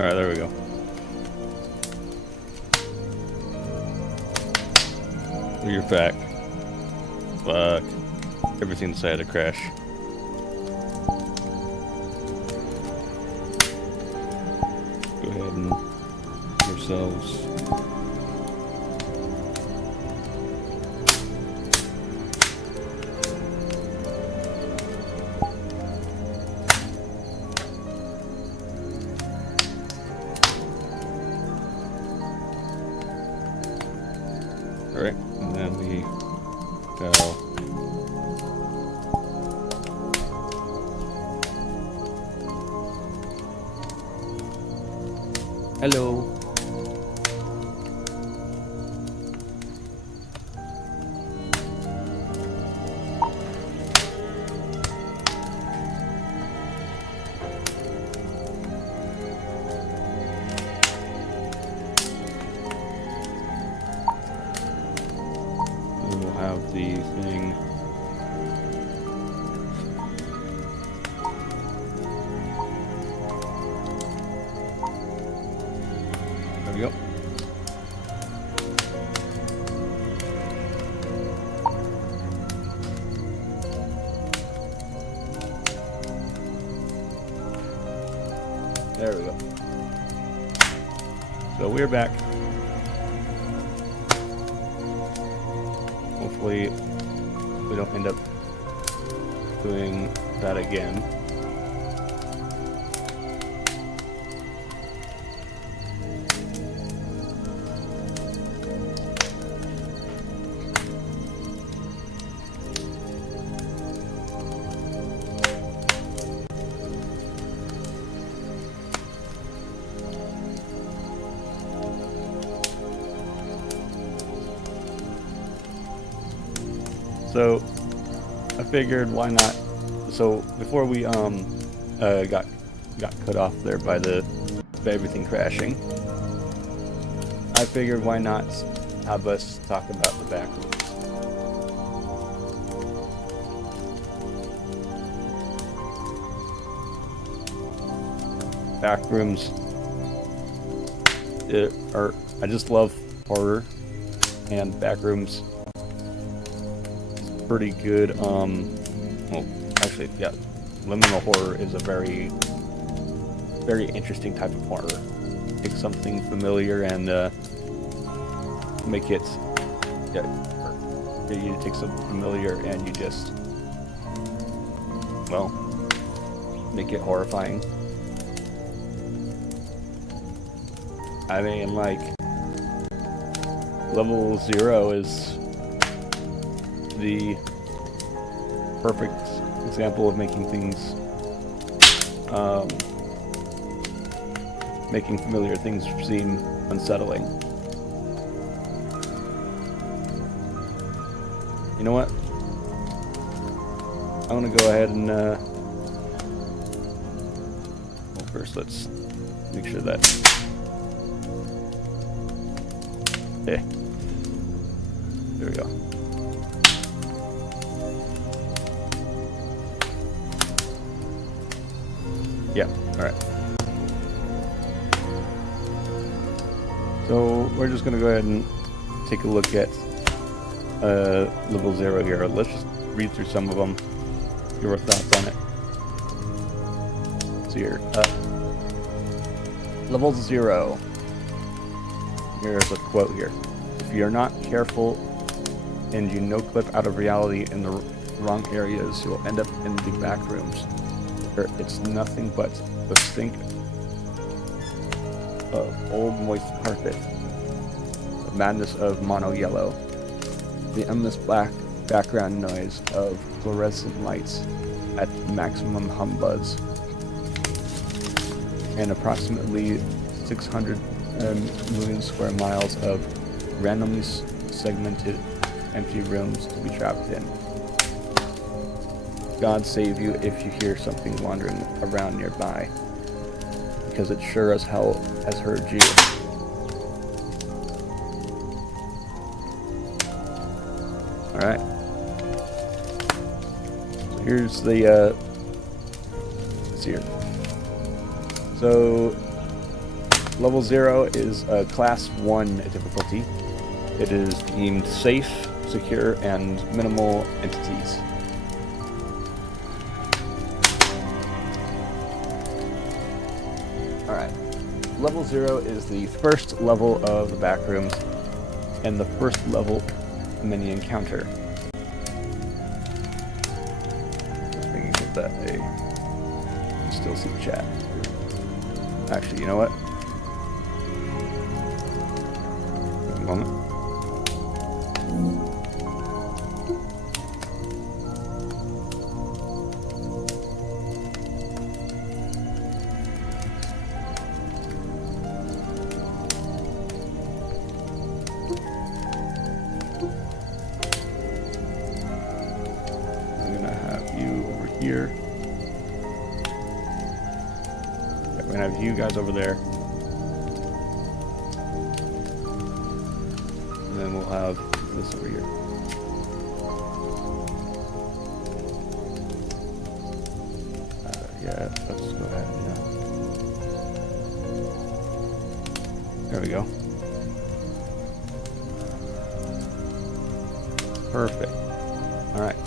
Alright, there we go. You're back. Fuck. Everything decided to crash. Go ahead and yourselves. Alright, and then we go. Hello. And we'll have the thing. There we go. There we go. So we're back. Hopefully we don't end up doing that again. So I figured why not. So before we got cut off there by everything crashing, I figured why not have us talk about the back rooms. Back rooms I just love horror, and back rooms pretty good. Well, actually, yeah, liminal horror is a very interesting type of horror. Take something familiar and make it, you take something familiar and you just, well, make it horrifying. I mean, like, Level 0 is the perfect example of making things, making familiar things seem unsettling. You know what? I'm gonna go ahead and, well, first let's make sure that, okay, there we go. Yeah, alright. So we're just going to go ahead and take a look at Level 0 here. Let's just read through some of them, your thoughts on it. So here, Level 0. Here's a quote here. If you're not careful and you no-clip out of reality in the wrong areas, you'll end up in the back rooms. It's nothing but the stink of old moist carpet, the madness of mono yellow, the endless black background noise of fluorescent lights at maximum hum buzz, and approximately 600 million square miles of randomly segmented empty rooms to be trapped in. God save you if you hear something wandering around nearby, because it sure as hell has heard you. Alright. So here's the, let's see here. So, Level 0 is a Class 1 difficulty. It is deemed safe, secure, and minimal entities. Alright. Level 0 is the first level of the backrooms and the first level mini encounter. Just making sure that I can still see the chat. Actually, you know what? One moment. I'm gonna have you over here. Okay, we're gonna have you guys over there. And then we'll have this over here. Yeah, let's go ahead and there we go. Perfect. Alright.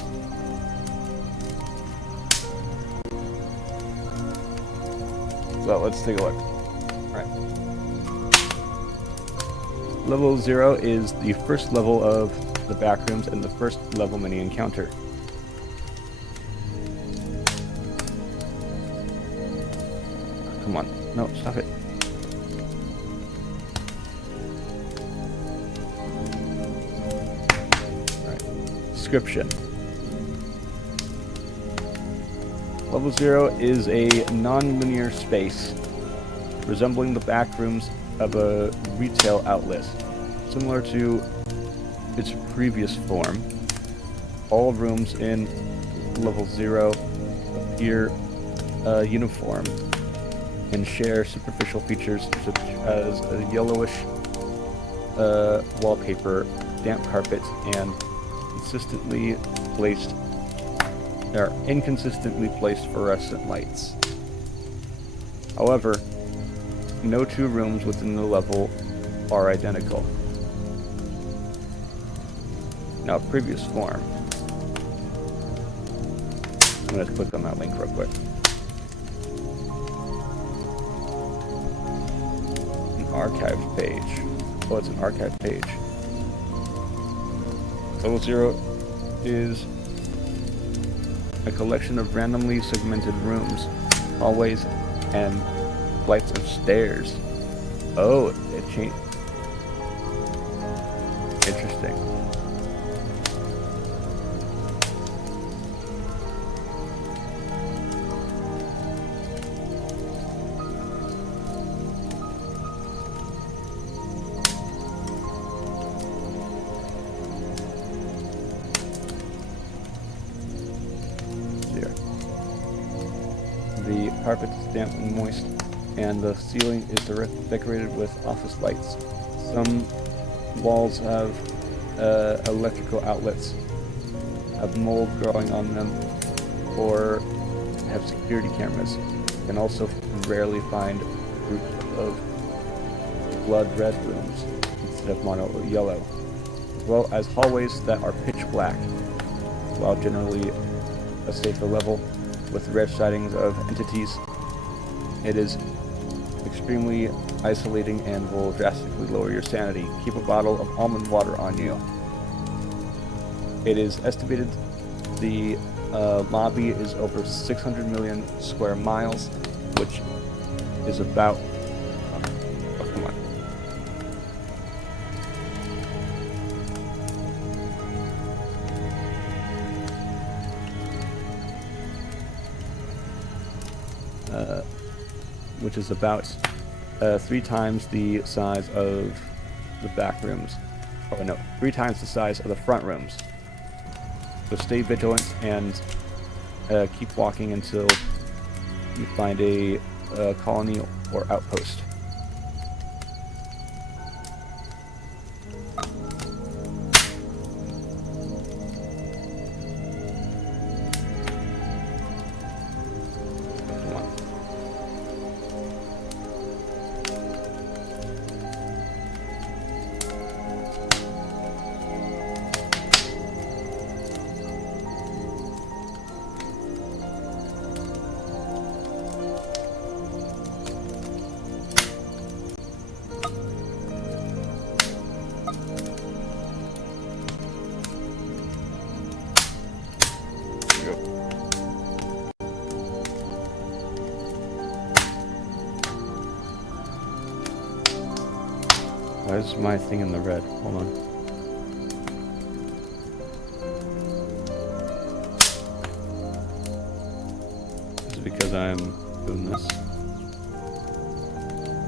So let's take a look. Alright. Level 0 is the first level of the backrooms and the first level mini encounter. Come on. No, stop it. Alright. Description. Level 0 is a non-linear space resembling the backrooms of a retail outlet. Similar to its previous form, all rooms in Level 0 appear uniform and share superficial features such as a yellowish wallpaper, damp carpets, and inconsistently placed fluorescent lights. However, no two rooms within the level are identical. Now, previous form. I'm going to click on that link real quick. An archive page. Oh, it's an archive page. Level 0 is a collection of randomly segmented rooms, hallways, and flights of stairs. Oh, it changed. Interesting. The carpet is damp and moist, and the ceiling is decorated with office lights. Some walls have electrical outlets, have mold growing on them, or have security cameras. You can also rarely find groups of blood red rooms instead of mono yellow, as well as hallways that are pitch black, while generally a safer level with rare sightings of entities. It is extremely isolating and will drastically lower your sanity. Keep a bottle of almond water on you. It is estimated the lobby is over 600 million square miles, which is about... Oh, come on. Which is about 3 times the size of the back rooms. Oh no, 3 times the size of the front rooms. So stay vigilant and keep walking until you find a colony or outpost. Why is my thing in the red? Hold on. Is it because I'm doing this?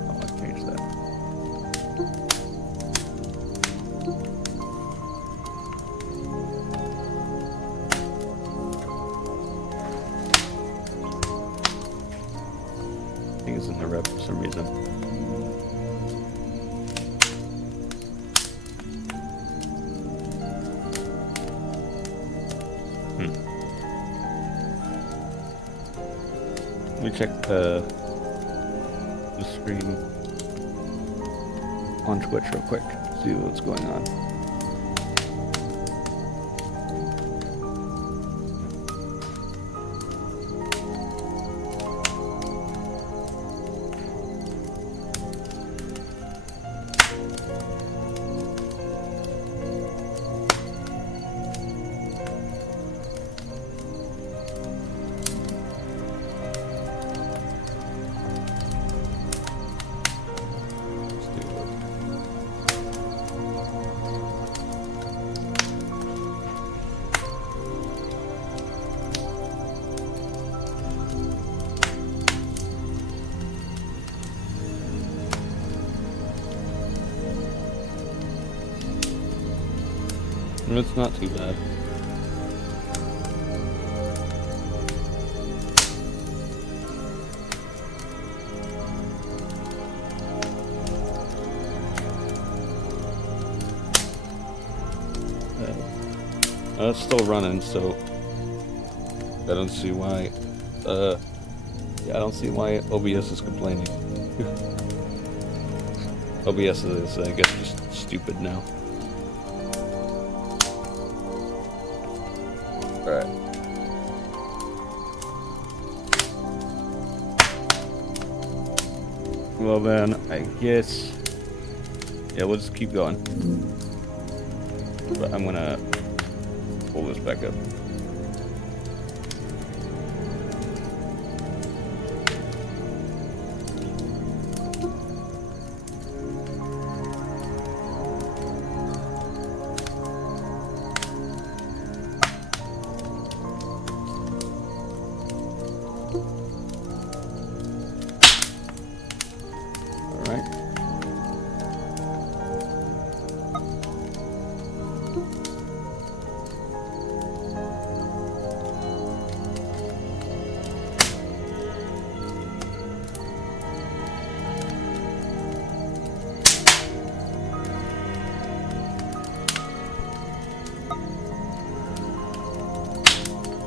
Oh, I changed that. I think it's in the red for some reason. Let me check the stream on Twitch real quick, see what's going on. It's not too bad. It's still running, so I don't see why. Yeah, I don't see why OBS is complaining. OBS is, I guess, just stupid now. Alright. Well then, I guess... Yeah, we'll just keep going. But I'm gonna pull this back up.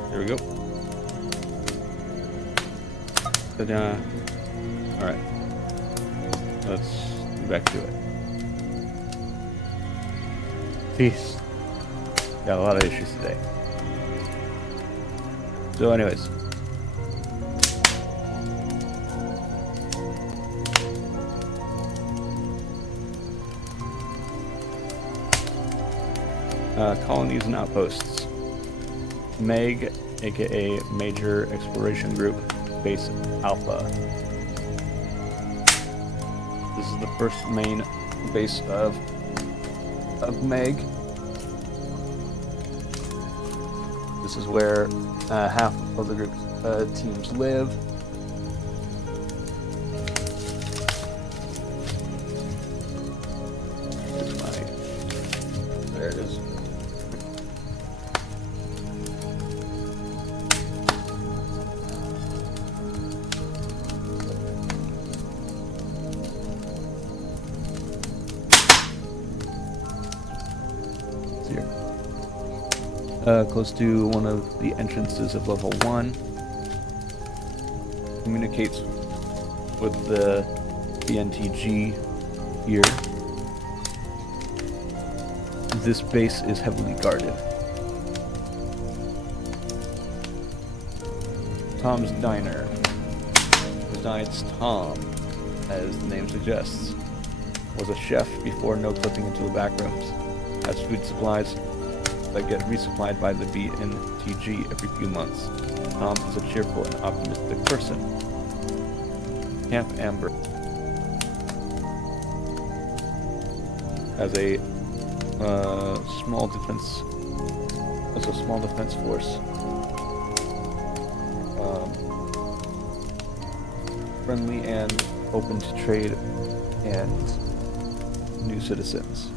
There we go. Ta-da. Alright. Let's get back to it. Peace. Got a lot of issues today. So anyways. Colonies and outposts. MEG, aka Major Exploration Group, Base Alpha. This is the first main base of MEG. This is where half of the group's teams live. There it is. Close to one of the entrances of level 1. Communicates with the BNTG here. This base is heavily guarded. Tom's Diner. Besides Tom, as the name suggests, was a chef before no-clipping into the back rooms. Has food supplies that get resupplied by the BNTG every few months. Tom is a cheerful and optimistic person. Camp Amber. as a small defense force. Friendly and open to trade and new citizens.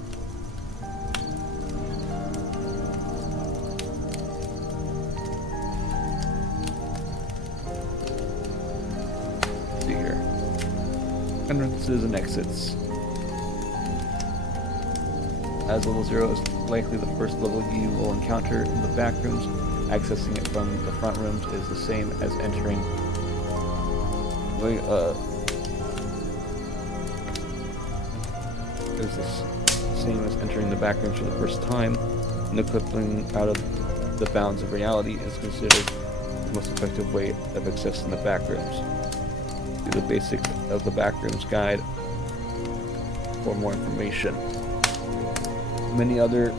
Let's see here. Entrances and exits. As level 0 is likely the first level you will encounter in the back rooms, accessing it from the front rooms is the same as entering the back rooms for the first time. No clipping out of the bounds of reality is considered the most effective way of accessing the back rooms. Do the basics of the back rooms guide for more information. Many other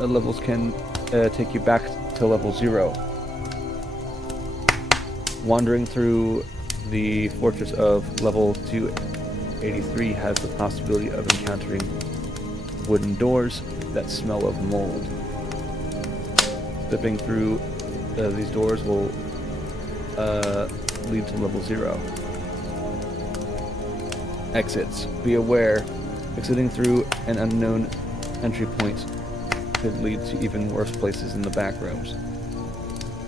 levels can take you back to level 0. Wandering through the fortress of level 283 has the possibility of encountering wooden doors that smell of mold. Stepping through these doors will lead to level 0. Exits. Be aware, exiting through an unknown entry point could lead to even worse places in the back rooms.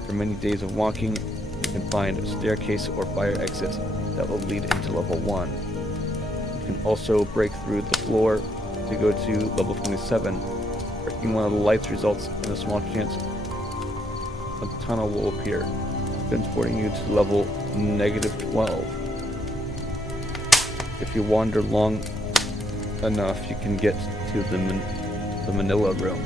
For many days of walking, you can find a staircase or fire exit that will lead into level 1. You can also break through the floor to go to level 27. Breaking one of the lights results in a small chance a tunnel will appear, transporting you to level -12. If you wander long enough, you can get to the Manila room.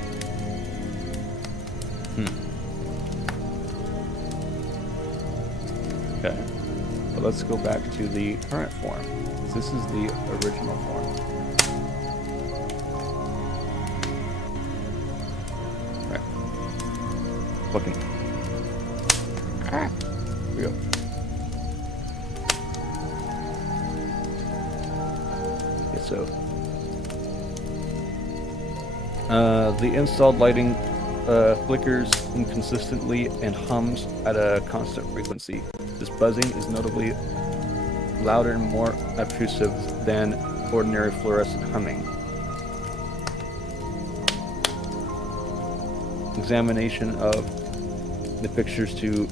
Okay, but let's go back to the current form. This is the original form. Right. Fucking. Here we go. Okay, so. The installed lighting flickers inconsistently and hums at a constant frequency. This buzzing is notably louder and more obtrusive than ordinary fluorescent humming. Examination of the pictures to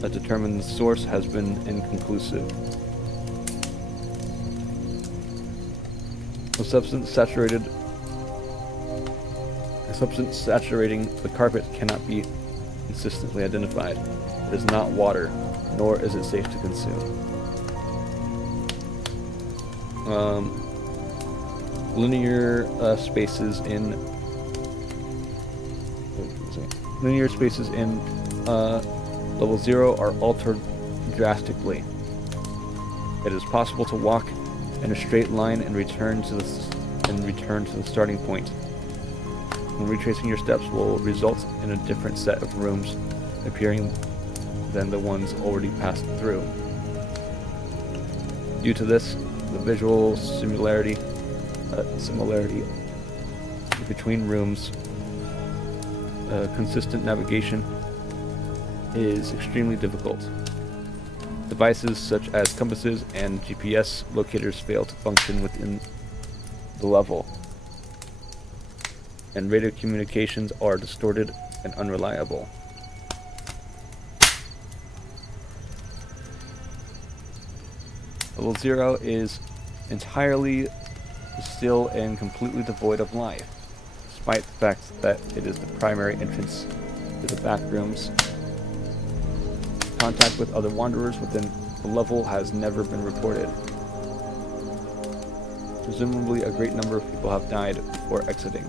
determine the source has been inconclusive. A substance saturating the carpet cannot be consistently identified. It is not water, nor is it safe to consume. Linear spaces in level 0 are altered drastically. It is possible to walk in a straight line and return to the starting point. When retracing your steps will result in a different set of rooms appearing than the ones already passed through. Due to this, the visual similarity between rooms, consistent navigation is extremely difficult. Devices such as compasses and GPS locators fail to function within the level, and radio communications are distorted and unreliable. Level 0 is entirely still and completely devoid of life, despite the fact that it is the primary entrance to the back rooms. Contact with other wanderers within the level has never been reported. Presumably, a great number of people have died before exiting.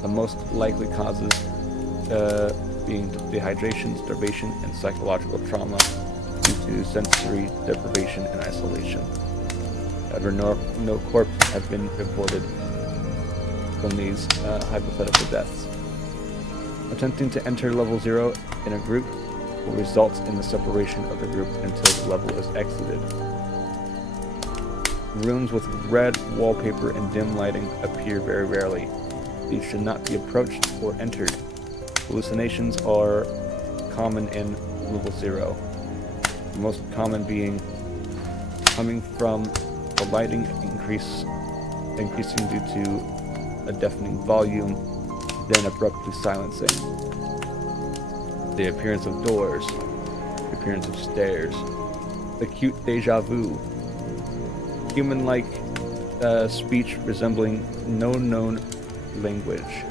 The most likely causes being dehydration, starvation, and psychological trauma due to sensory deprivation and isolation. However, no corpses have been reported from these hypothetical deaths. Attempting to enter level 0 in a group will result in the separation of the group until the level is exited. Rooms with red wallpaper and dim lighting appear very rarely. These should not be approached or entered. Hallucinations are common in level 0. The most common being coming from the lighting increasing due to a deafening volume, then abruptly silencing. The appearance of doors, the appearance of stairs, acute deja vu, human-like speech resembling no known language,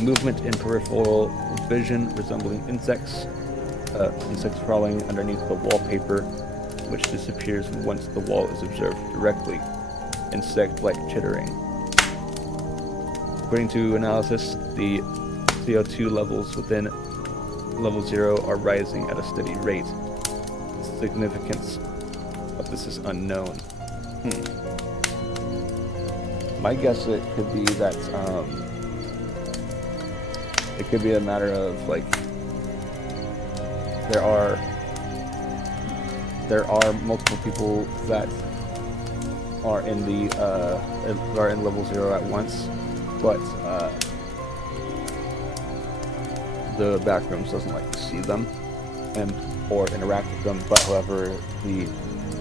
movement in peripheral vision resembling insects crawling underneath the wallpaper, which disappears once the wall is observed directly, insect-like chittering. According to analysis, the CO2 levels within level 0 are rising at a steady rate. The significance of this is unknown. My guess it could be that it could be a matter of like there are multiple people that are in the are in level 0 at once, but the backrooms doesn't like to see them and or interact with them. But however, the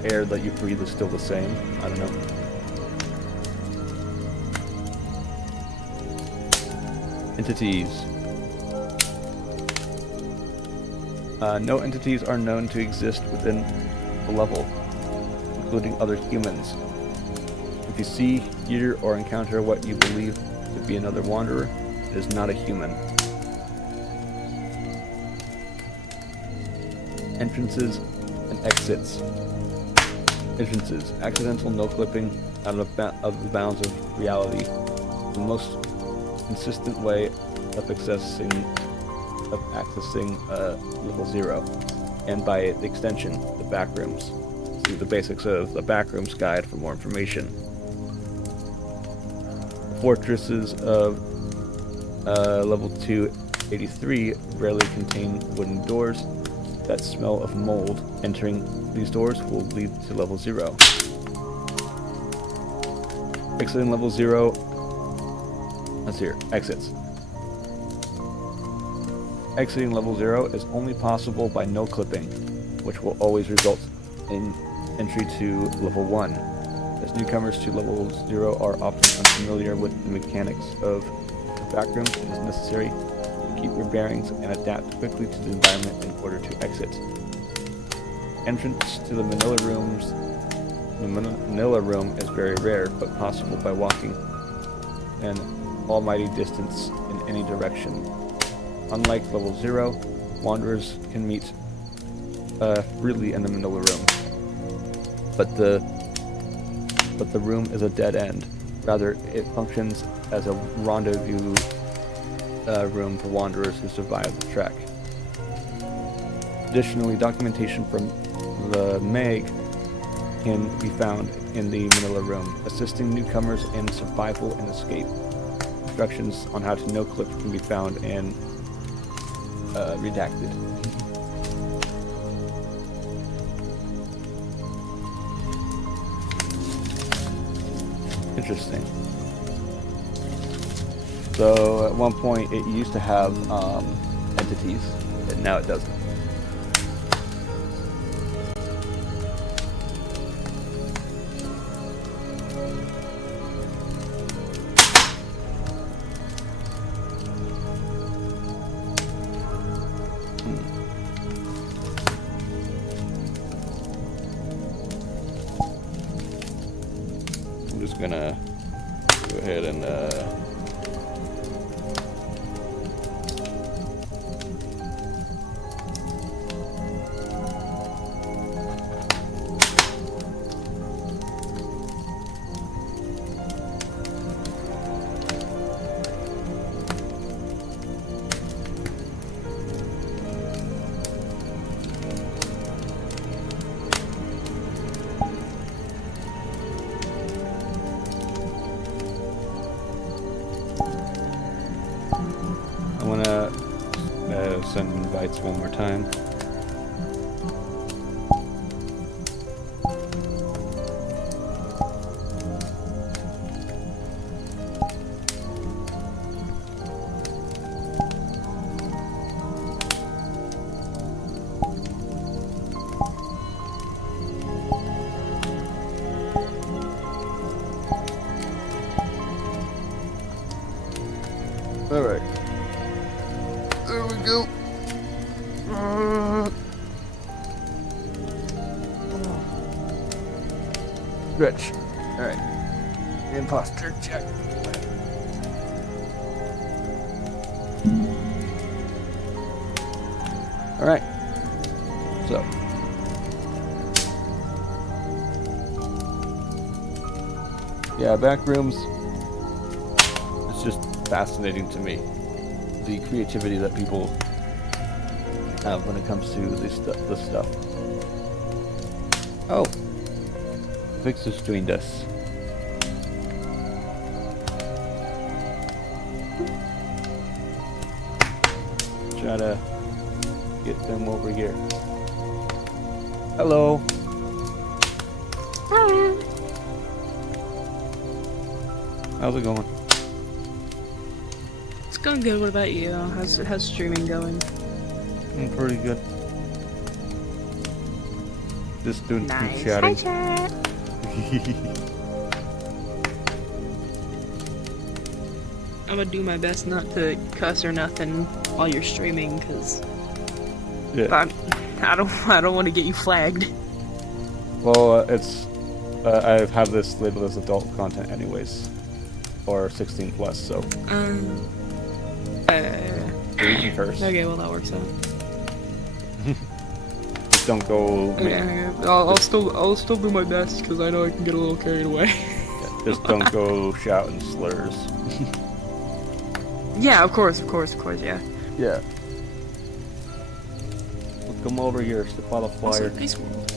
air that you breathe is still the same. I don't know. Entities. No entities are known to exist within the level, including other humans. If you see, hear, or encounter what you believe to be another wanderer, it is not a human. Entrances and exits. Entrances. Accidental no-clipping out of the bounds of reality. The most consistent way of accessing level 0, and by extension, the backrooms. See the basics of the backrooms guide for more information. Fortresses of level 283 rarely contain wooden doors that smell of mold. Entering these doors will lead to level 0. Exiting level 0. Let's hear exits. Exiting level 0 is only possible by no clipping, which will always result in entry to level 1. As newcomers to level 0 are often unfamiliar with the mechanics of the backrooms, it is necessary to keep your bearings and adapt quickly to the environment in order to exit. Entrance to the Manila rooms. The Manila room is very rare, but possible by walking an almighty distance in any direction. Unlike level 0, wanderers can meet freely in the Manila room, but the room is a dead end. Rather, it functions as a rendezvous room for wanderers who survive the trek. Additionally, documentation from the MAG can be found in the Manila room, assisting newcomers in survival and escape. Instructions on how to no-clip can be found in redacted. Interesting. So at one point it used to have entities, and now it doesn't. I'm just gonna go ahead and send invites one more time. Alright. There we go. Stretch. Alright. Imposter check. Alright. So. Yeah, back rooms. It's just fascinating to me. The creativity that people have when it comes to this stuff. Oh. Vix has joined us. Try to get them over here. Hello. Hi. How's it going? It's going good. What about you? How's streaming going? Pretty good. Just doing some Nice. chatting. Hi, chat. I'm gonna do my best not to cuss or nothing while you're streaming, cause Yeah. I don't want to get you flagged. Well, it's I have this labeled as adult content anyways, or 16 plus. So you can curse. Okay, well that works out. Just don't go. Okay, I'll still do my best because I know I can get a little carried away. Just don't go shouting slurs. Yeah, of course, yeah. Yeah. We'll come over here, sit by the fire, Nice world.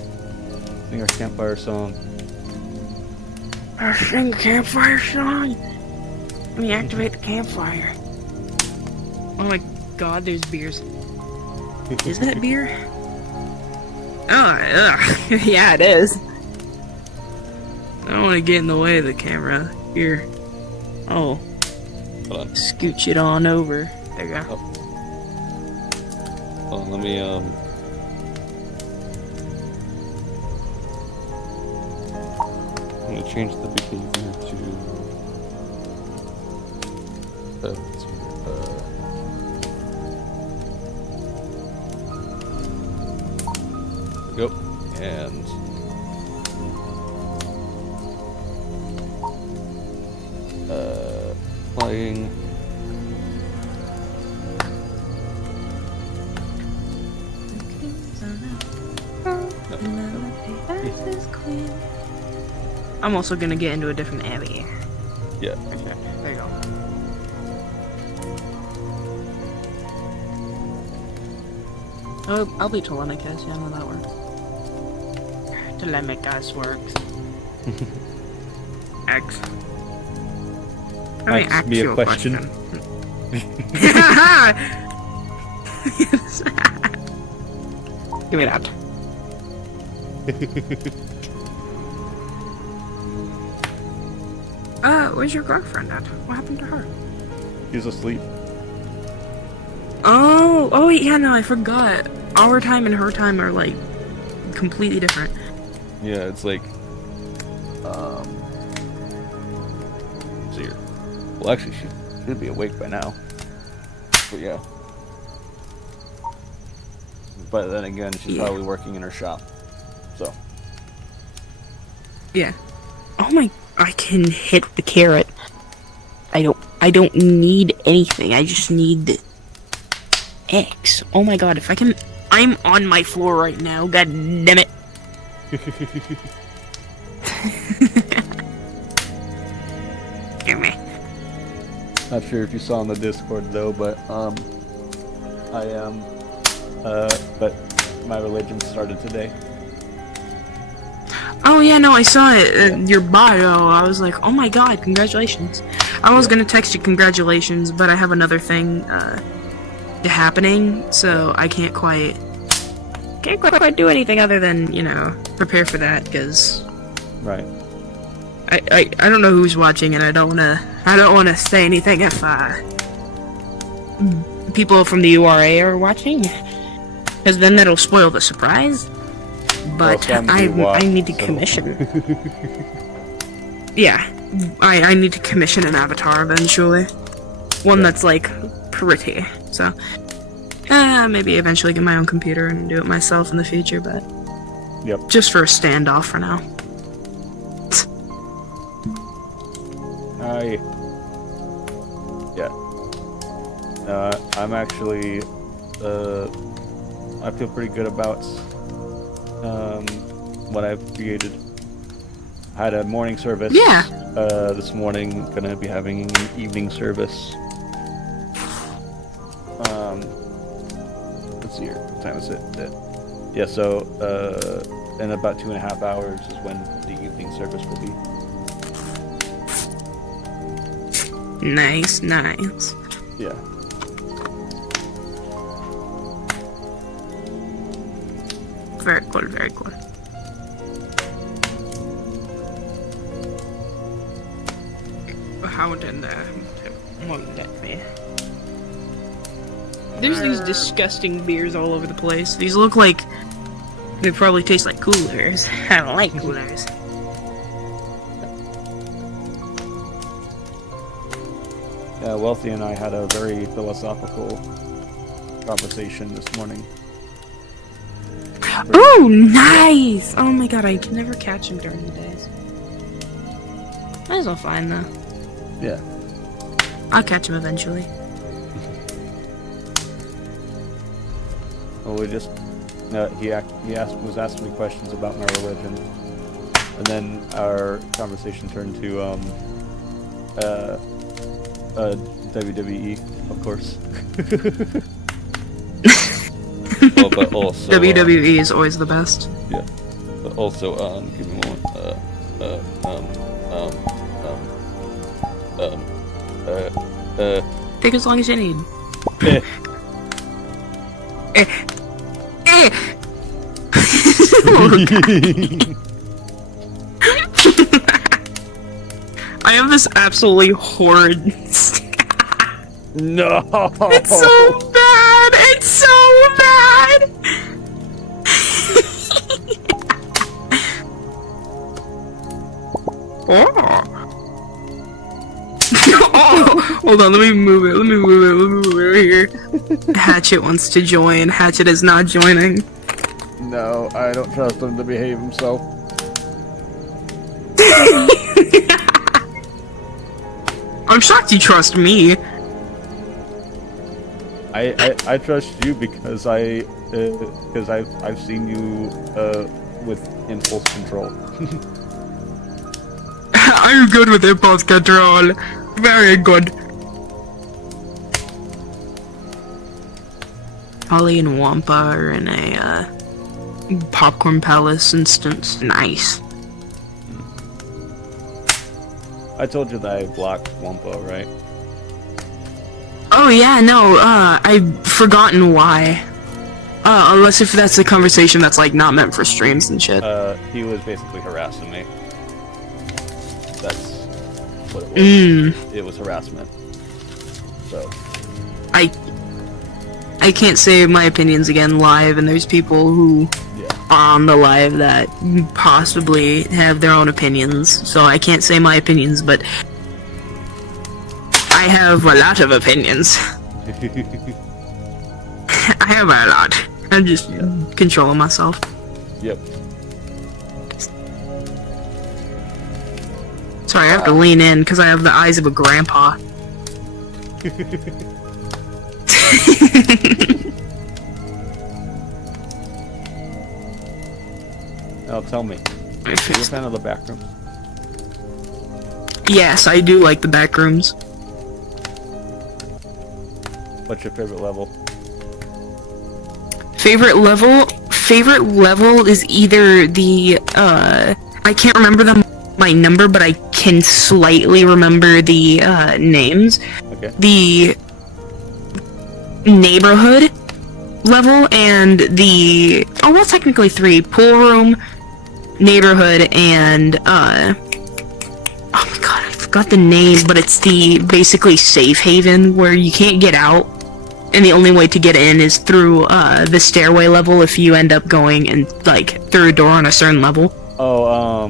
sing our campfire song. Sing a campfire song. Let me activate the campfire. Oh my god, there's beers. Is that beer? Oh, yeah, it is. I don't want to get in the way of the camera. Here. Oh. Hold on. Scooch it on over. There you go. Hold on, let me I'm gonna change the behavior to go and playing. I'm also gonna get into a different area. Yeah. Okay, there you go. Oh, I'll be Telemachus, yeah, I know that works. Telemachus works. X. Ask me a question. Give me that. Where's your girlfriend at? What happened to her? He's asleep. Oh, yeah, no, I forgot. Our time and her time are, like, completely different. Yeah, it's like let's see here. Well, actually, she should be awake by now. But yeah. But then again, she's probably working in her shop. So. Yeah. Oh my, I can hit the carrot. I don't need anything. I just need the X. Oh my god, if I can, I'm on my floor right now. God damn it. Give me. Not sure if you saw on the Discord though, but I am but my religion started today. Oh yeah, no, I saw it. Your bio. I was like, oh my god, congratulations. I was gonna text you congratulations, but I have another thing happening, so I can't quite do anything other than, you know, prepare for that, because Right. I don't know who's watching, and I don't wanna say anything if people from the URA are watching. Because then that'll spoil the surprise. But some do I watch, need to so- commission. Yeah, I need to commission an avatar eventually. One that's like pretty. So maybe eventually get my own computer and do it myself in the future. But Yep. just for a standoff for now. I'm actually, I feel pretty good about, what I've created. I had a morning service. Yeah. This morning, gonna be having an evening service. Let's see here, what time is it? Yeah, so, in about 2.5 hours is when the evening service will be. Nice, nice. Yeah. Very cool, very cool. How did that won't get me? There's these disgusting beers all over the place. These look like they probably taste like coolers. I don't like coolers. Yeah, Wealthy and I had a very philosophical conversation this morning. Oh, nice! Oh my god, I can never catch him during the days. Might as well find though. Yeah. I'll catch him eventually. Well, we just was asking me questions about my religion, and then our conversation turned to WWE, of course. Well, but also WWE is always the best. yeah, but also give me one. Take as long as you need. Eh. I have this absolutely horrid. No. It's so bad. It's so bad. Oh. Oh, hold on, let me move it over here. Hatchet wants to join. Hatchet is not joining. No, I don't trust him to behave himself. I'm shocked you trust me. I trust you because I've seen you with impulse control. I'm good with impulse control. Very good. Ollie and Wampa are in a Popcorn Palace instance. Nice. I told you that I blocked Wumpo, right? Oh yeah, no, I've forgotten why. Unless if that's a conversation that's like not meant for streams and shit. He was basically harassing me. That's what it was. It was harassment. So. I can't say my opinions again live, and there's people who are on the live that possibly have their own opinions, so I can't say my opinions, but I have a lot of opinions. I have a lot. I'm just controlling myself. Yep. Sorry, I have to lean in because I have the eyes of a grandpa. Now tell me, are you a fan of the backrooms? Yes, I do like the back rooms. What's your favorite level? Favorite level is either the I can't remember my number, but I can slightly remember the names. Okay. The neighborhood level and the well, technically 3: pool room, neighborhood, and oh my god, I forgot the name, but it's the basically safe haven where you can't get out and the only way to get in is through the stairway level if you end up going and like through a door on a certain level. Oh,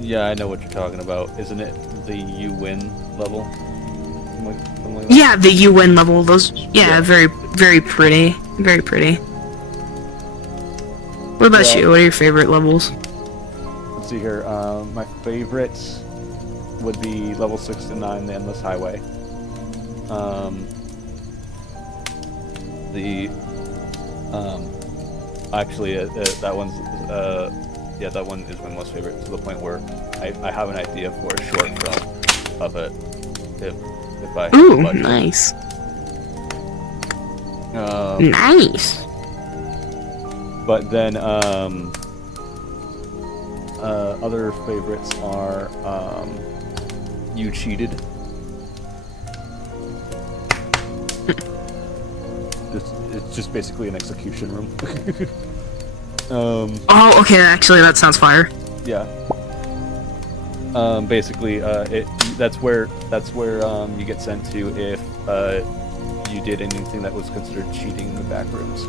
yeah, I know what you're talking about. Isn't it the you win level? Something like that? Yeah, the you win level. Those, Yeah. very, very pretty, very pretty. What about Yeah. you? What are your favorite levels? Let's see here. My favorites would be level 6 to 9, the Endless Highway. Actually, that one's, yeah, that one is my most favorite, to the point where I have an idea for a short film of it, if I have Ooh, the budget. nice. Um, Nice. But then, other favorites are, You Cheated. It's just basically an execution room. Oh, okay. Actually, that sounds fire. Yeah. Basically, that's where you get sent to if you did anything that was considered cheating in the back rooms,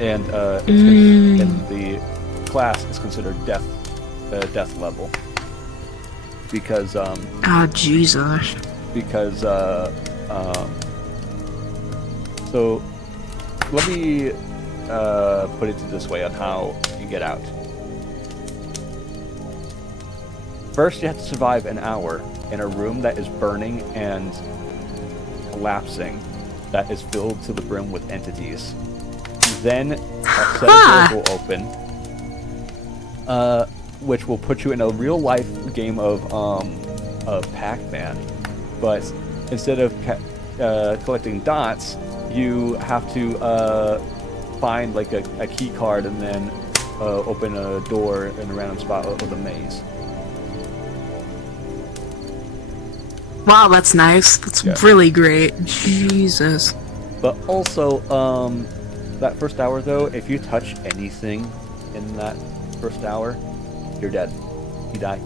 and and the class is considered death level because Oh, Jesus. because so let me put it this way on how you get out. First, you have to survive an hour in a room that is burning and collapsing, that is filled to the brim with entities. Then a set of doors will open, which will put you in a real-life game of Pac-Man, but instead of collecting dots, you have to find like a key card and then open a door in a random spot of a maze. Wow, that's nice. That's Yeah. really great. Jesus. But also, that first hour though, if you touch anything in that first hour, you're dead. You die.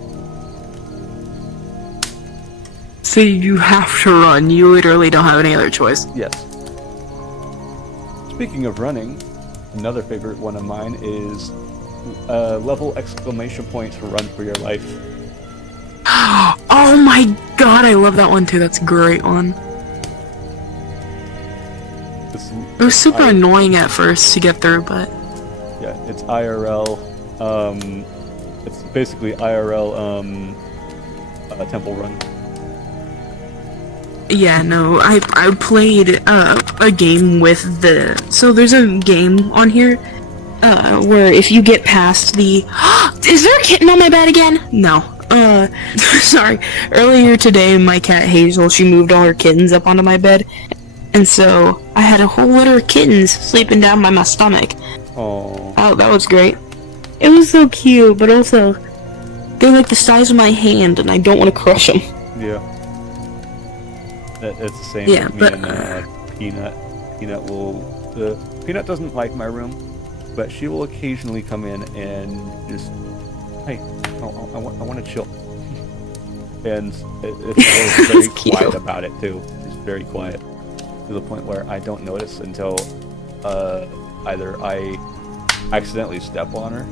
So you have to run. You literally don't have any other choice. Yes. Speaking of running, another favorite one of mine is level exclamation point to run for your life. Oh my god, I love that one too. That's a great one. It's, It was super I- annoying at first to get through, but Yeah, it's IRL. It's basically IRL temple run. yeah, no, I played a game with the. So there's a game on here where if you get past the. Is there a kitten on my bed again? No. Sorry. Earlier today, my cat Hazel, she moved all her kittens up onto my bed, and so I had a whole litter of kittens sleeping down by my stomach. Oh, Oh, that was great. It was so cute, but also they're like the size of my hand, and I don't want to crush them. yeah. It's the same Yeah, with me but, and Peanut. Peanut doesn't like my room, but she will occasionally come in and just, hey, I want to chill. And it's very That's cute. quiet about it too. It's very quiet to the point where I don't notice until either I accidentally step on her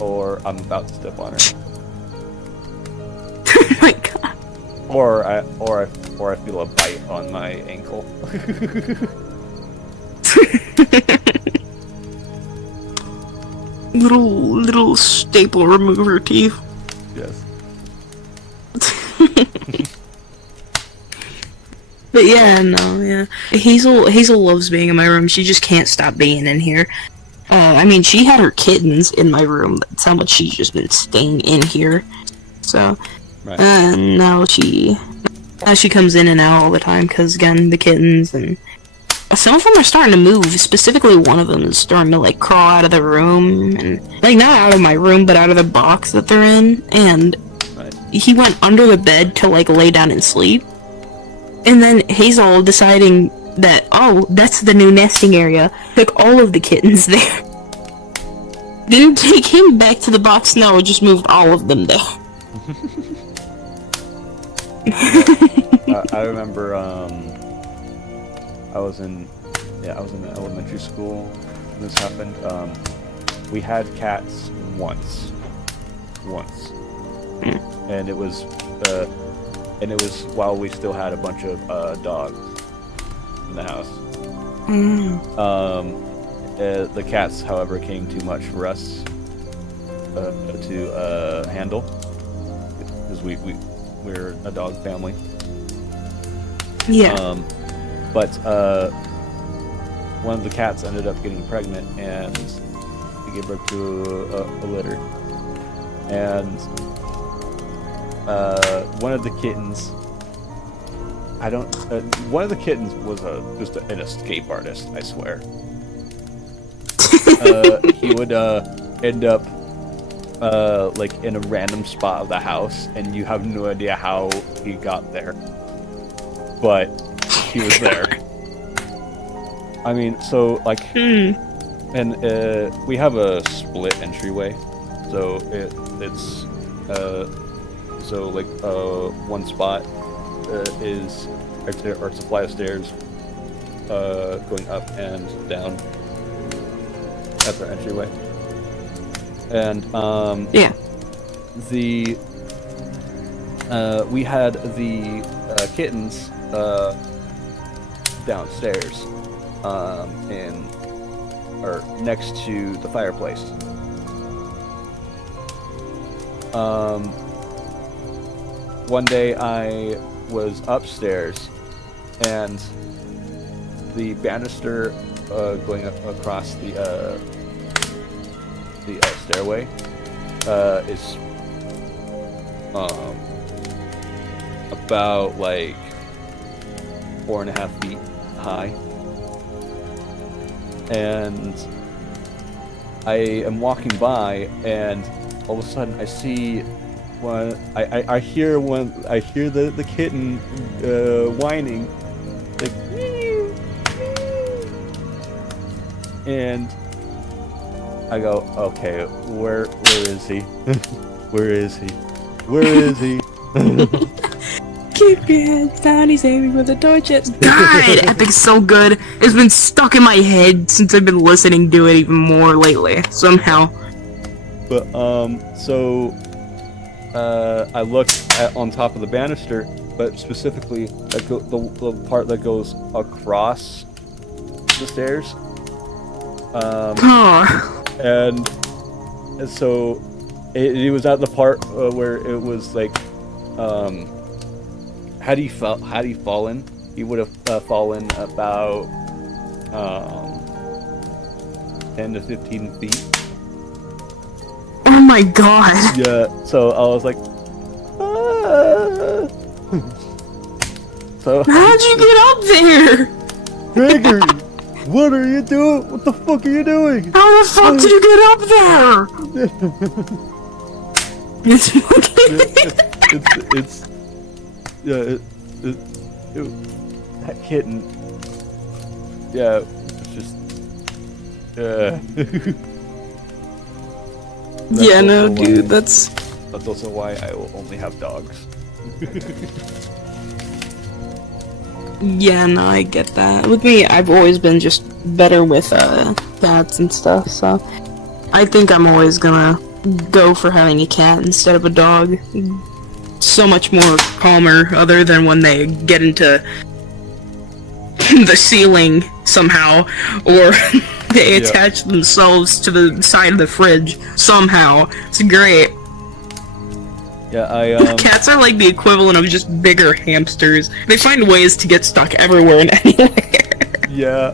or I'm about to step on her, Oh my god. or I feel a bite on my ankle. Little staple remover teeth. Yes. But yeah, no, yeah. Hazel loves being in my room. She just can't stop being in here. I mean, she had her kittens in my room. That's how much she's just been staying in here. So, Right. now she comes in and out all the time because again, the kittens and some of them are starting to move. Specifically, one of them is starting to like crawl out of the room and like not out of my room, but out of the box that they're in. And Right. he went under the bed to like lay down and sleep. And then Hazel deciding that, oh, that's the new nesting area, took all of the kittens there. Didn't take him back to the box, no, just moved all of them there. I remember I was in elementary school when this happened. We had cats once, and it was while we still had a bunch of dogs in the house. The cats, however, came too much for us to handle, because we're a dog family. Yeah. But one of the cats ended up getting pregnant, and we gave birth to a litter. And one of the kittens, one of the kittens was just an escape artist, I swear. He would end up like in a random spot of the house, and you have no idea how he got there, but he was there. I mean, so like, and we have a split entryway, so it's so like one spot is it's a flight of stairs going up and down. That's our entryway. And yeah. We had the kittens downstairs, or next to the fireplace. One day I was upstairs, and the banister going across the stairway is about like 4.5 feet high, and I am walking by, and all of a sudden I see I hear the kitten whining, like, and I go, okay, where is he? Where is he? Where is he? Keep your head down, he's aiming for the torches. God, Epic's so good. It's been stuck in my head since I've been listening to it even more lately, somehow. But, so, I looked on top of the banister, but specifically the part that goes across the stairs. And so it was at the part where it was like, had he fallen, he would have fallen about 10 to 15 feet. Oh my god. Yeah, so I was like, ah. So how'd you get up there? Gregory, what are you doing? What the fuck are you doing? How the fuck did you get up there? That kitten. Yeah, it's just. Yeah, no, dude, that's also why I will only have dogs. Yeah, no, I get that. With me, I've always been just better with cats and stuff, so I think I'm always gonna go for having a cat instead of a dog. So much more calmer, other than when they get into the ceiling somehow, or they attach themselves to the side of the fridge somehow. It's great. Yeah, Cats are like the equivalent of just bigger hamsters. They find ways to get stuck everywhere and anywhere. Yeah,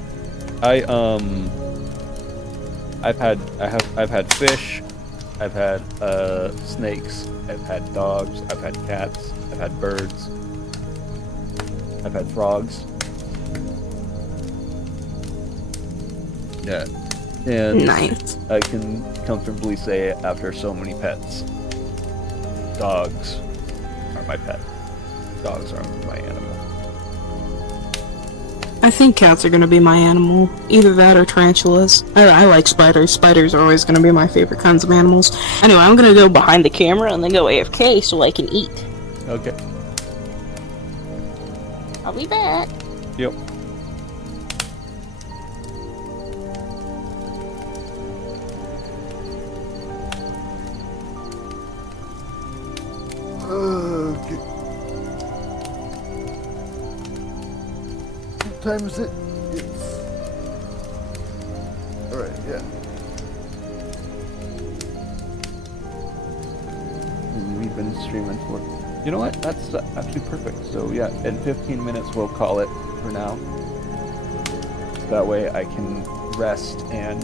I've had fish, I've had snakes, I've had dogs, I've had cats, I've had birds, I've had frogs. Yeah, and Nice. I can comfortably say, after so many pets, dogs are my pet. Dogs are my animal. I think cats are gonna be my animal. Either that or tarantulas. I like spiders. Spiders are always gonna be my favorite kinds of animals. Anyway, I'm gonna go behind the camera and then go AFK so I can eat. Okay. I'll be back. Yep. Okay. What time is it? It's... Alright, yeah. And we've been streaming for... You know what? That's actually perfect. So yeah, in 15 minutes we'll call it for now. That way I can rest and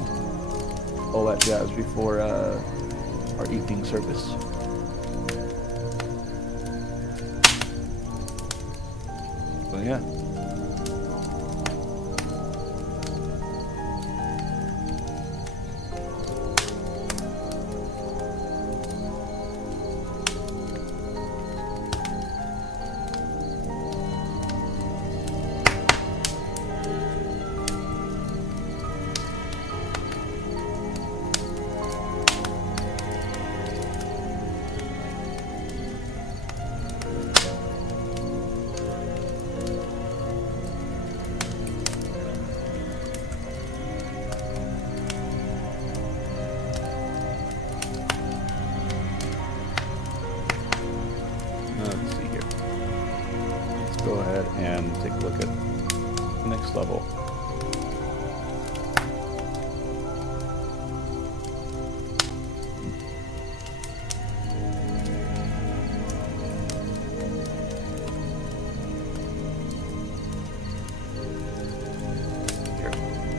all that jazz before our evening service. So yeah. Let's see here. Let's go ahead and take a look at the next level.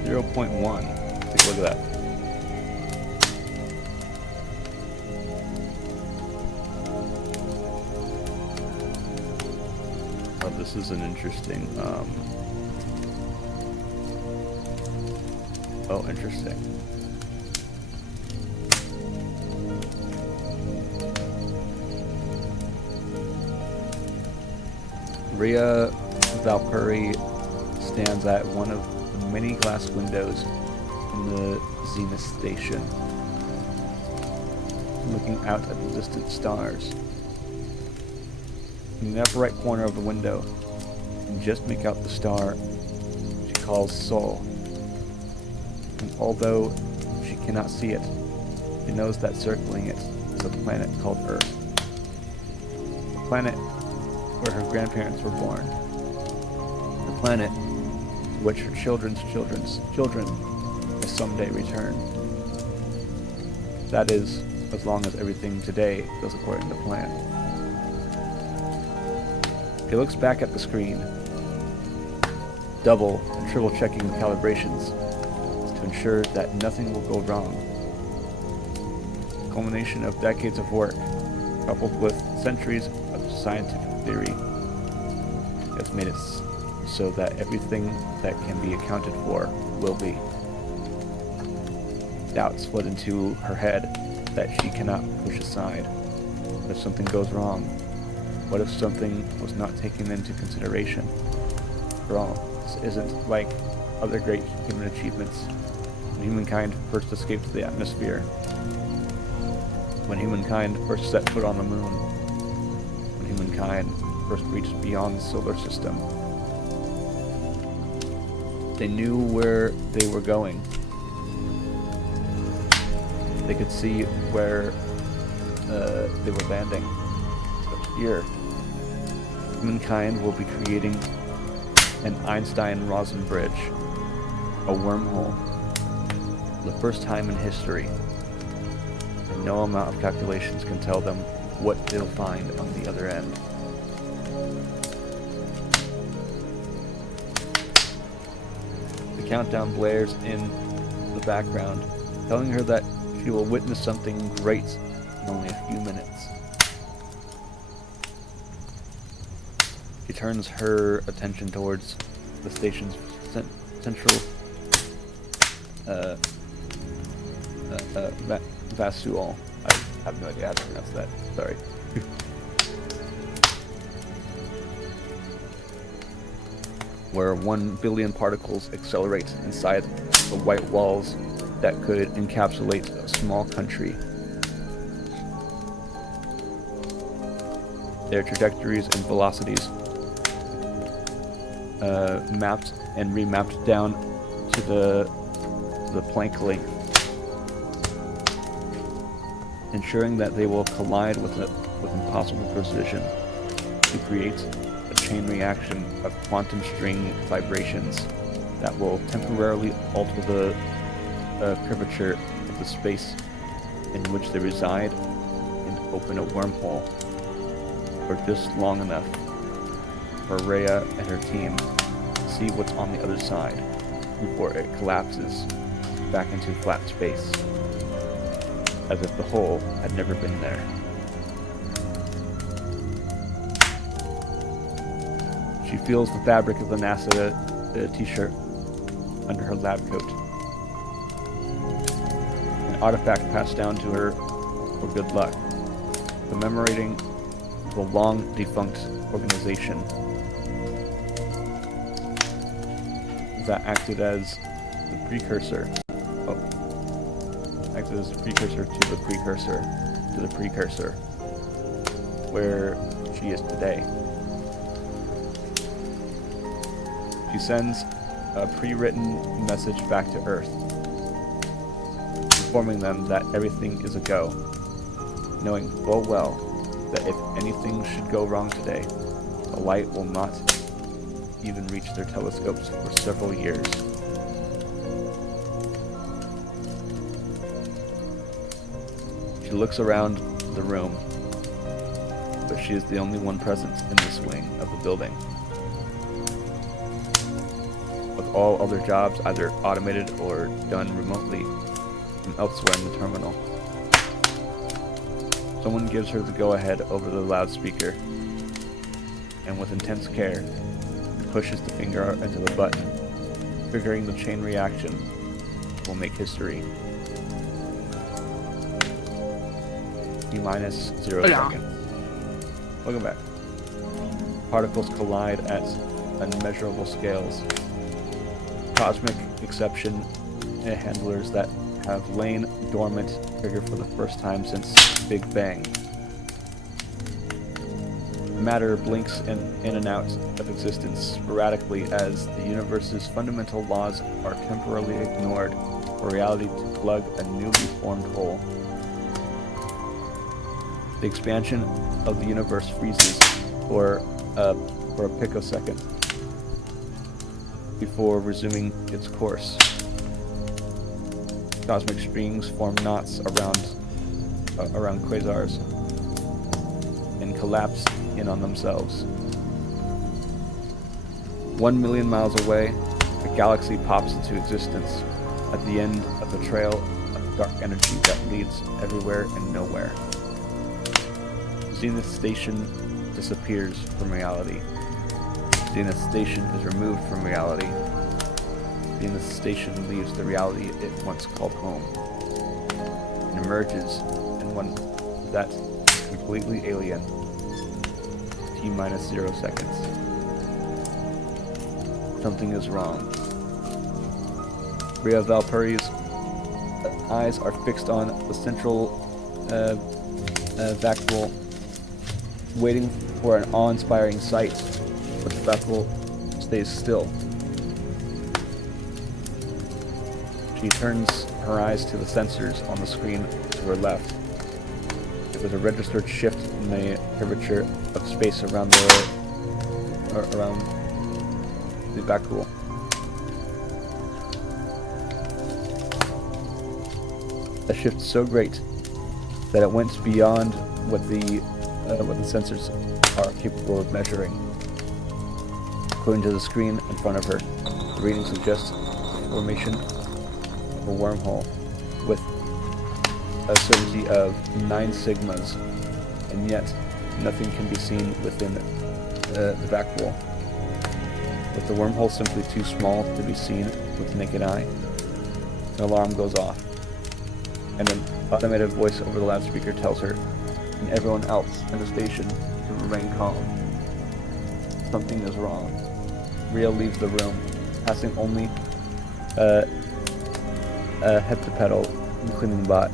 Here, 0.1. Take a look at that. Oh, this is an interesting, oh, interesting. Rhea Valkyrie stands at one of the many glass windows in the Zenith station, looking out at the distant stars. In the upper right corner of the window, you can just make out the star she calls Sol. And although she cannot see it, she knows that circling it is a planet called Earth. The planet where her grandparents were born. The planet to which her children's children will someday return. That is, as long as everything today goes according to plan. He looks back at the screen, double and triple checking the calibrations to ensure that nothing will go wrong. The culmination of decades of work, coupled with centuries of scientific theory, has made it so that everything that can be accounted for will be. Doubts flood into her head that she cannot push aside. What if something goes wrong? What if something was not taken into consideration? After all, this isn't like other great human achievements. When humankind first escaped the atmosphere, when humankind first set foot on the moon, when humankind first reached beyond the solar system, they knew where they were going. They could see where they were landing. But here, humankind will be creating an Einstein-Rosen bridge, a wormhole, for the first time in history. And no amount of calculations can tell them what they'll find on the other end. The countdown blares in the background, telling her that she will witness something great in only a few minutes. She turns her attention towards the station's central Vasual. I have no idea how to pronounce that. Sorry. Where 1 billion particles accelerate inside the white walls that could encapsulate a small country. Their trajectories and velocities mapped and remapped down to the Planck length, ensuring that they will collide with impossible precision to create a chain reaction of quantum string vibrations that will temporarily alter the curvature of the space in which they reside and open a wormhole for just long enough for Rhea and her team to see what's on the other side before it collapses back into flat space, as if the hole had never been there. She feels the fabric of the NASA t-shirt under her lab coat. An artifact passed down to her for good luck, commemorating the long-defunct organization that acted as the precursor to the precursor to the precursor, where she is today. She sends a pre-written message back to Earth, informing them that everything is a go, knowing full well that if anything should go wrong today, the light will not even reach their telescopes for several years. She looks around the room, but she is the only one present in this wing of the building, with all other jobs either automated or done remotely from elsewhere in the terminal. Someone gives her the go-ahead over the loudspeaker, and with intense care, pushes the finger into the button, triggering the chain reaction will make history. T-minus 0 seconds. Welcome back. Particles collide at unmeasurable scales. Cosmic exception handlers that have lain dormant trigger for the first time since Big Bang. Matter blinks in and out of existence sporadically as the universe's fundamental laws are temporarily ignored for reality to plug a newly formed hole. The expansion of the universe freezes for a picosecond before resuming its course. Cosmic strings form knots around quasars and collapse in on themselves. 1 million miles away, a galaxy pops into existence at the end of the trail of dark energy that leads everywhere and nowhere. Zenith Station disappears from reality. Zenith Station is removed from reality. Zenith Station leaves the reality it once called home and emerges in one that's completely alien. T-minus 0 seconds. Something is wrong. Rhea Valpyri's eyes are fixed on the central vacuole, waiting for an awe-inspiring sight, but the vacuole stays still. She turns her eyes to the sensors on the screen to her left. It was a registered shift in the curvature of space around the vacuole. A shift so great that it went beyond what the sensors are capable of measuring. According to the screen in front of her, the reading suggests the formation of a wormhole with a certainty of 9 sigmas, and yet nothing can be seen within the vacuole. With the wormhole simply too small to be seen with the naked eye, an alarm goes off, and an automated voice over the loudspeaker tells her and everyone else in the station to remain calm. Something is wrong. Rhea leaves the room, passing only a heptapedal cleaning bot,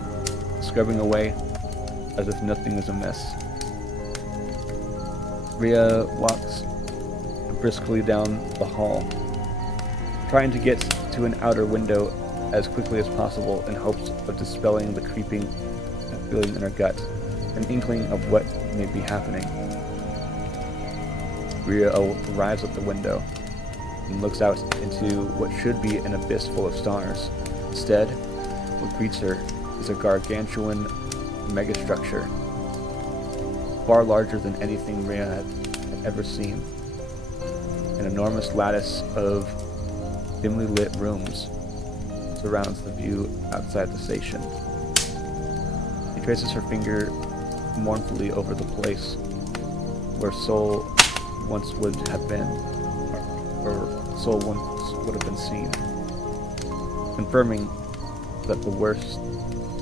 scrubbing away as if nothing is amiss. Rhea walks briskly down the hall, trying to get to an outer window as quickly as possible in hopes of dispelling the creeping feeling in her gut, an inkling of what may be happening. Rhea arrives at the window and looks out into what should be an abyss full of stars. Instead, what greets her is a gargantuan megastructure, far larger than anything Rhea had ever seen. An enormous lattice of dimly lit rooms surrounds the view outside the station. She traces her finger mournfully over the place where Soul once would have been, or Soul once would have been seen, confirming that the worst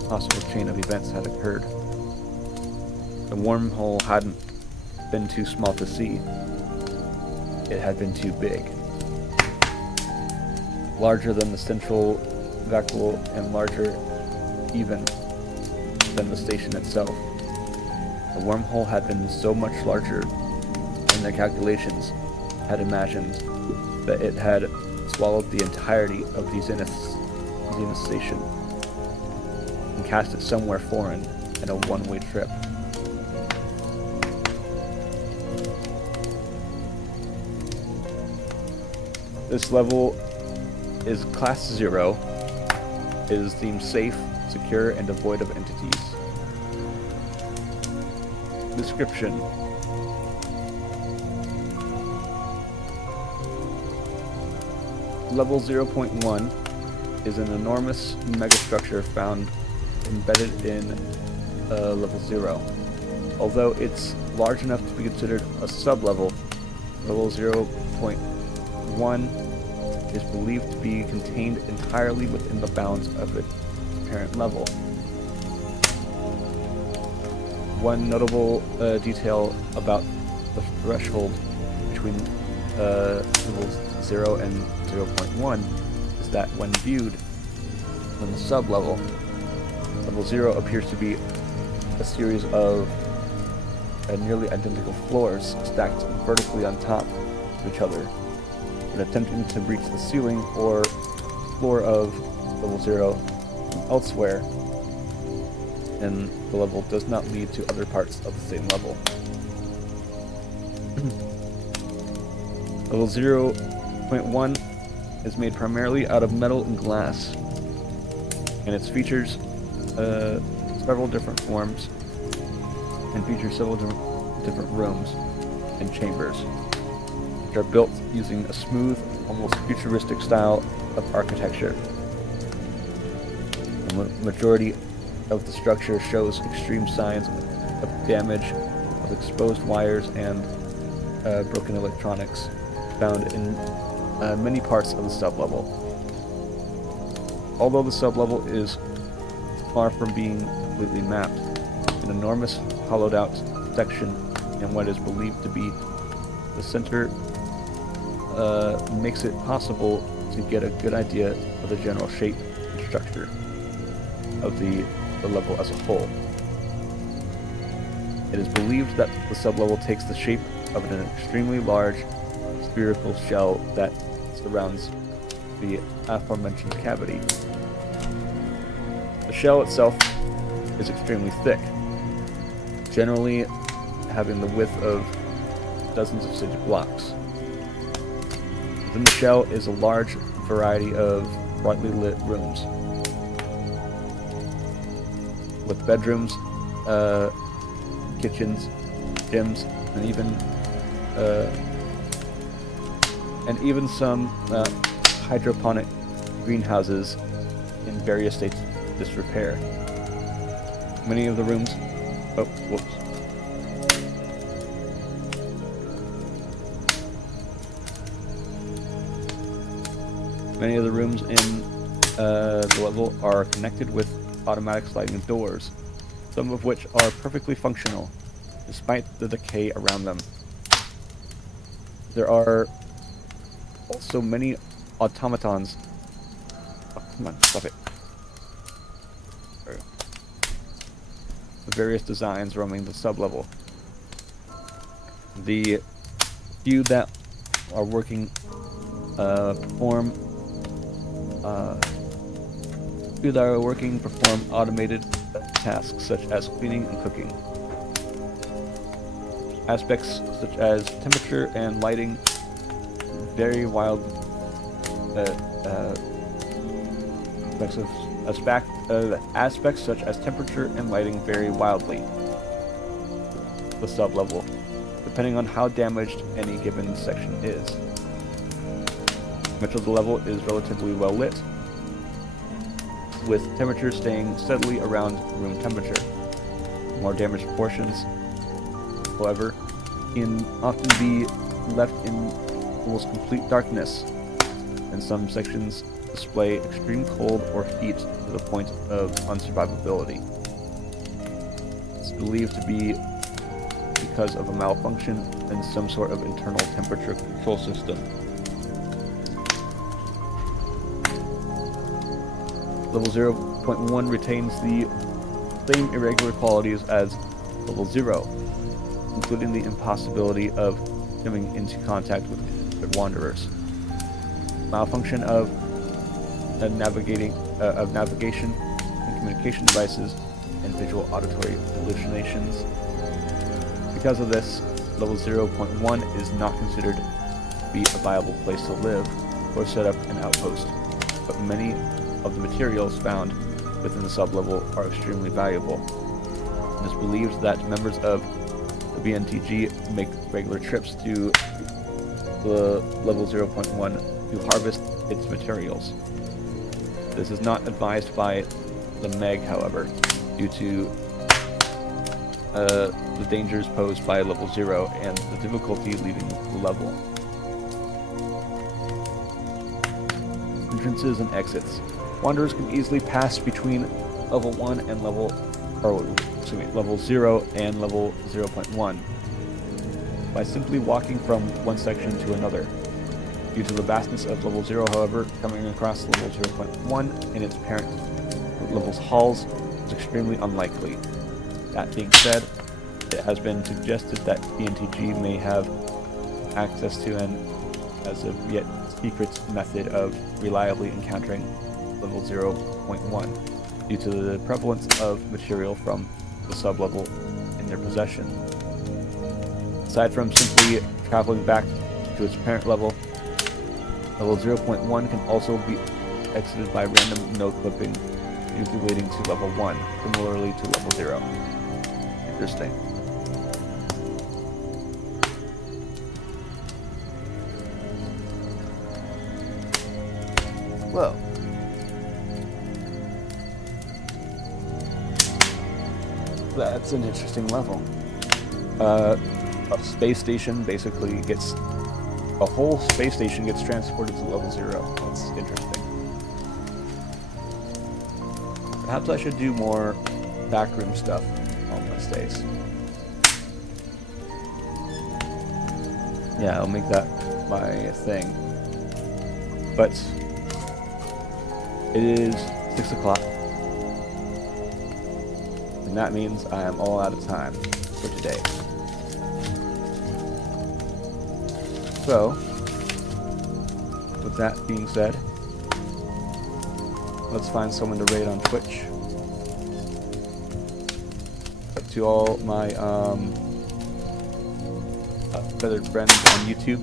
possible chain of events had occurred. The wormhole hadn't been too small to see. It had been too big. Larger than the central vacuole and larger even than the station itself. The wormhole had been so much larger than their calculations had imagined that it had swallowed the entirety of the Zenith station and cast it somewhere foreign in a one-way trip. This level is Class 0. It is deemed safe, secure, and devoid of entities. Description: Level 0.1 is an enormous megastructure found embedded in Level 0. Although it's large enough to be considered a sub-level, Level 0.1 is believed to be contained entirely within the bounds of its parent level. One notable detail about the threshold between levels 0 and 0.1 is that when viewed from the sub-level, level 0 appears to be a series of nearly identical floors stacked vertically on top of each other. And attempting to breach the ceiling or floor of level 0 elsewhere in the level does not lead to other parts of the same level. Level 0.1 is made primarily out of metal and glass, and it features several different forms and features several different rooms and chambers, which are built using a smooth, almost futuristic style of architecture. The majority of the structure shows extreme signs of damage, of exposed wires and broken electronics found in many parts of the sub-level. Although the sub-level is far from being completely mapped, an enormous hollowed-out section in what is believed to be the center makes it possible to get a good idea of the general shape and structure of the level as a whole. It is believed that the sublevel takes the shape of an extremely large spherical shell that surrounds the aforementioned cavity. The shell itself is extremely thick, generally having the width of dozens of city blocks. Within the shell is a large variety of brightly lit rooms, with bedrooms, kitchens, gyms, and even some hydroponic greenhouses in various states of disrepair. Many of the rooms... Oh, whoops. Many of the rooms in the level are connected with automatic sliding doors, some of which are perfectly functional, despite the decay around them. There are also many automatons. Oh, come on, stop it. There we go. Of various designs roaming the sublevel. The few that are working perform automated tasks such as cleaning and cooking. Aspects such as temperature and lighting vary wild. Aspects such as temperature and lighting vary wildly. The sub-level, depending on how damaged any given section is. Much of the level is relatively well lit, with temperature staying steadily around room temperature. More damaged portions, however, can often be left in almost complete darkness, and some sections display extreme cold or heat to the point of unsurvivability. It's believed to be because of a malfunction in some sort of internal temperature control system. Level 0.1 retains the same irregular qualities as Level 0, including the impossibility of coming into contact with wanderers. Malfunction of navigation and communication devices, and visual auditory hallucinations. Because of this, Level 0.1 is not considered to be a viable place to live or set up an outpost, but many of the materials found within the sublevel are extremely valuable. It is believed that members of the BNTG make regular trips to the Level 0.1 to harvest its materials. This is not advised by the MEG, however, due to the dangers posed by Level 0 and the difficulty leaving the level. Entrances and exits. Wanderers can easily pass between Level 1 and Level 0 and Level 0.1 by simply walking from one section to another. Due to the vastness of Level 0, however, coming across Level 0.1 in its parent level's halls is extremely unlikely. That being said, it has been suggested that BNTG may have access to an, as of yet, secret method of reliably encountering Level 0.1 due to the prevalence of material from the sublevel in their possession. Aside from simply traveling back to its parent level, Level 0.1 can also be exited by random node clipping, usually leading to Level 1, similarly to Level 0. Interesting. Well, that's an interesting level. A space station basically gets... A whole space station gets transported to Level 0. That's interesting. Perhaps I should do more backroom stuff on my stays. Yeah, I'll make that my thing. But it is 6 o'clock. And that means I am all out of time for today. So, with that being said, let's find someone to raid on Twitch. Up to all my feathered friends on YouTube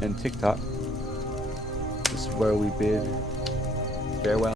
and TikTok. This is where we bid farewell.